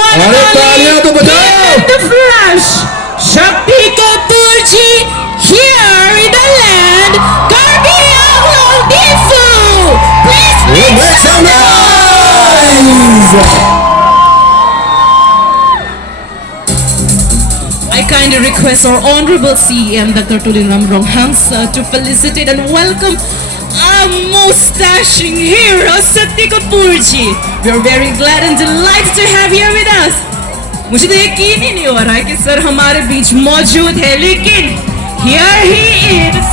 अरे तालियां तो बजाओ। The flash, Shakti Kapoor ji here in the land, Karbi Anglong II. Please make some noise. I kindly request our Honorable CM Dr. Taralangso II to felicitate and welcome our most dashing hero, Shakti Kapoor ji. We are very glad and delighted to have you with us. मुझे तो यकीन ही नहीं हो रहा है कि sir हमारे बीच मौजूद है, लेकिन here he is.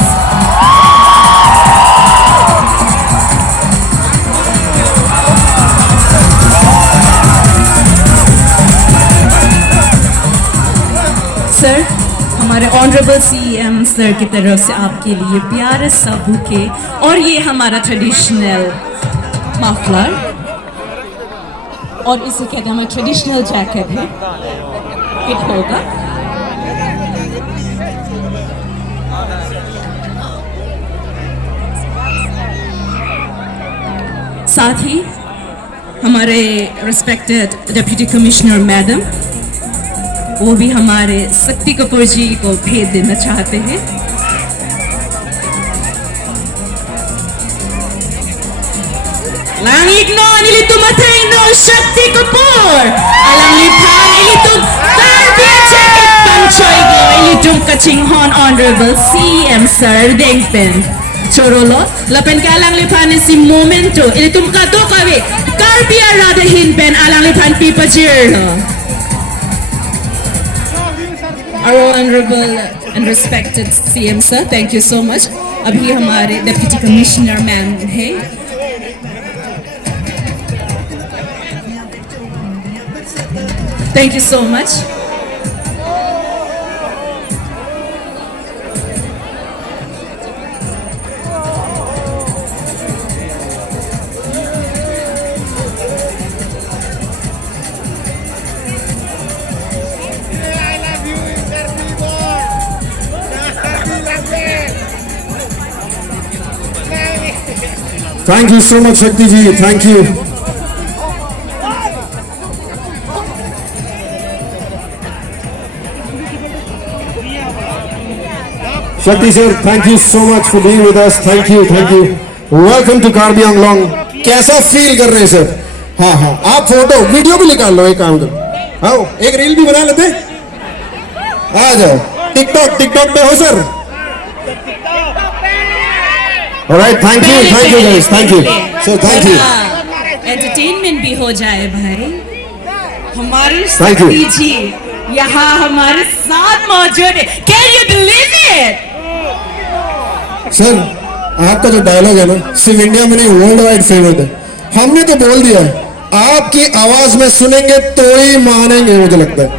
सर, हमारे ऑनरेबल सीएम सर की तरफ से आपके लिए प्यारे सा बुके और ये हमारा ट्रेडिशनल मफलर और इसे कहते हैं हमारा ट्रेडिशनल जैकेट है, हिट होगा। साथ ही हमारे रिस्पेक्टेड डिप्टी कमिश्नर मैडम, वो भी हमारे शक्ति कपूर जी को भेज देना चाहते हैं। Langignon ilitum matayno Shakti Kapoor. Alang lipan ilitum Karbi Jagat Pangchoygo ilitum kachinghon Honorable CM Sir Dengpen. Chorolo, lapen ka alang lipan si momento ilitum kato kawe Karbi aradahin pen alang lipan pipa jirno. Our Honorable and respected CM Sir, thank you so much. अभी हमारे Deputy Commissioner ma'am है। Thank you so much. Thank you so much, Shakti ji. Thank you. Shakti sir, thank you so much for being with us. Thank you, thank you. Welcome to Karbi Anglong. कैसा feel कर रहे हैं sir? हाँ हाँ, आप photo video भी निकाल लो, एक काम करो। आओ, एक रील भी बना लेते। आ जाओ। टिकटॉक पे हो sir? Alright, thank you guys, thank you. So thank you. Entertainment भी हो जाए भाई। हमारे Thank you. शक्ति जी यहाँ हमारे साथ मौजूद है। Can you believe it? Sir, आपका जो डायलॉग है ना, सिर्फ इंडिया में नहीं वर्ल्ड वाइड फेमस है। हमने तो बोल दिया, आपकी आवाज में सुनेंगे तो ही मानेंगे, मुझे लगता है।